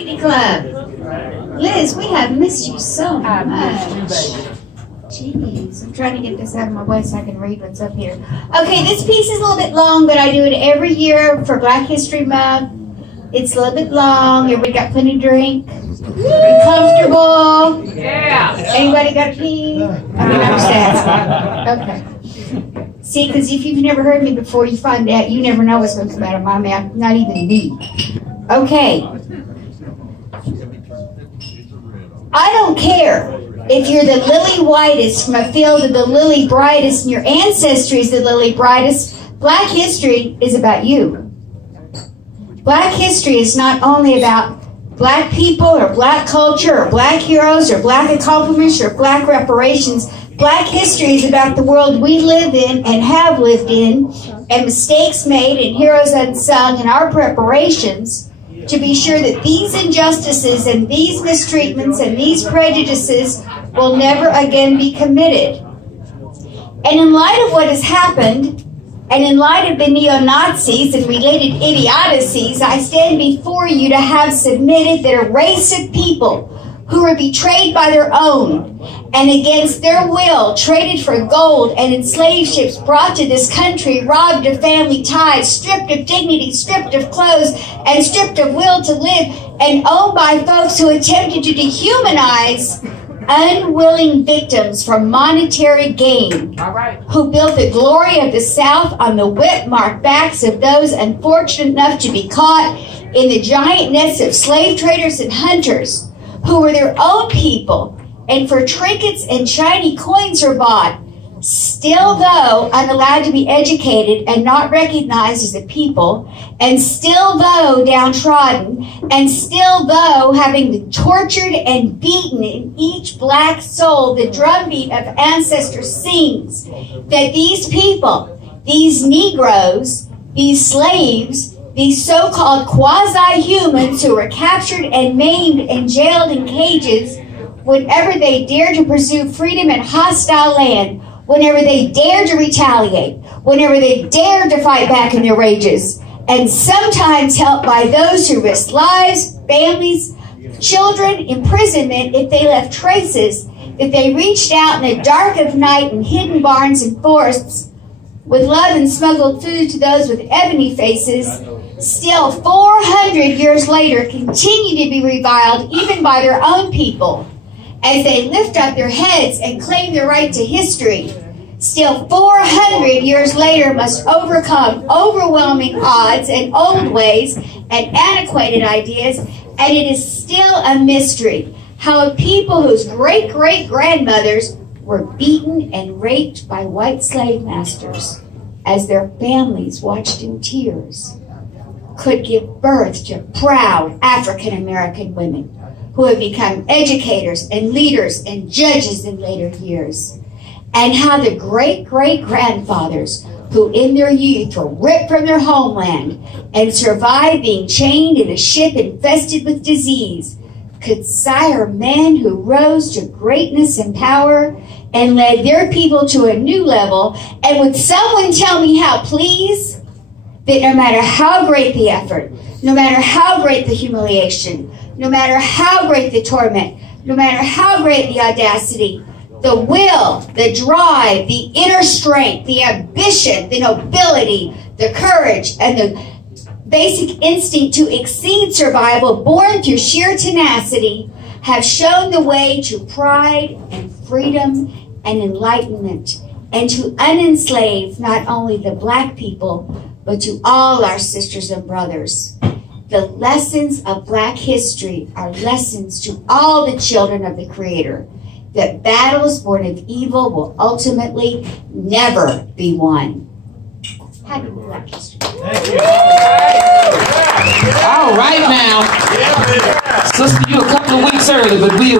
Chickadee Club. Liz, we have missed you so much. Jeez, I'm trying to get this out of my way so I can read what's up here. Okay, this piece is a little bit long, but I do it every year for Black History Month. It's a little bit long. Everybody got plenty to drink? Everybody comfortable? Yeah. Anybody got a pee? I mean, I'm sad. Okay. See, because if you've never heard me before, you find out you never know what's going to come out of my mouth, not even me. Okay. I don't care if you're the lily whitest from a field of the lily brightest and your ancestry is the lily brightest. Black history is about you. Black history is not only about black people or black culture or black heroes or black accomplishments or black reparations. Black history is about the world we live in and have lived in, and mistakes made and heroes unsung in our preparations to be sure that these injustices and these mistreatments and these prejudices will never again be committed. And in light of what has happened, and in light of the neo-Nazis and related idiocies, I stand before you to have submitted that a race of people who were betrayed by their own and against their will traded for gold and in slave ships brought to this country, robbed of family ties, stripped of dignity, stripped of clothes, and stripped of will to live, and owned by folks who attempted to dehumanize unwilling victims for monetary gain, who built the glory of the South on the whip-marked backs of those unfortunate enough to be caught in the giant nets of slave traders and hunters, who were their own people, and for trinkets and shiny coins are bought, still though unallowed to be educated and not recognized as a people, and still though downtrodden, and still though having been tortured and beaten in each black soul, the drumbeat of ancestors sings that these people, these Negroes, these slaves, these so-called quasi-humans who were captured and maimed and jailed in cages, whenever they dared to pursue freedom in hostile land, whenever they dared to retaliate, whenever they dared to fight back in their rages, and sometimes helped by those who risked lives, families, children, imprisonment if they left traces, that they reached out in the dark of night in hidden barns and forests with love and smuggled food to those with ebony faces, still 400 years later continue to be reviled even by their own people as they lift up their heads and claim their right to history. Still 400 years later must overcome overwhelming odds and old ways and antiquated ideas, and it is still a mystery how a people whose great-great-grandmothers were beaten and raped by white slave masters as their families watched in tears could give birth to proud African-American women who have become educators and leaders and judges in later years, and how the great-great-grandfathers who in their youth were ripped from their homeland and survived being chained in a ship infested with disease could sire men who rose to greatness and power and led their people to a new level. And would someone tell me how, please, that no matter how great the effort, no matter how great the humiliation, no matter how great the torment, no matter how great the audacity, the will, the drive, the inner strength, the ambition, the nobility, the courage, and the basic instinct to exceed survival born through sheer tenacity have shown the way to pride and freedom and enlightenment, and to unenslave not only the black people, but to all our sisters and brothers. The lessons of black history are lessons to all the children of the Creator, that battles born of evil will ultimately never be won. Happy Black History. Thank you. All right now. Sister, you're a couple of weeks early, but we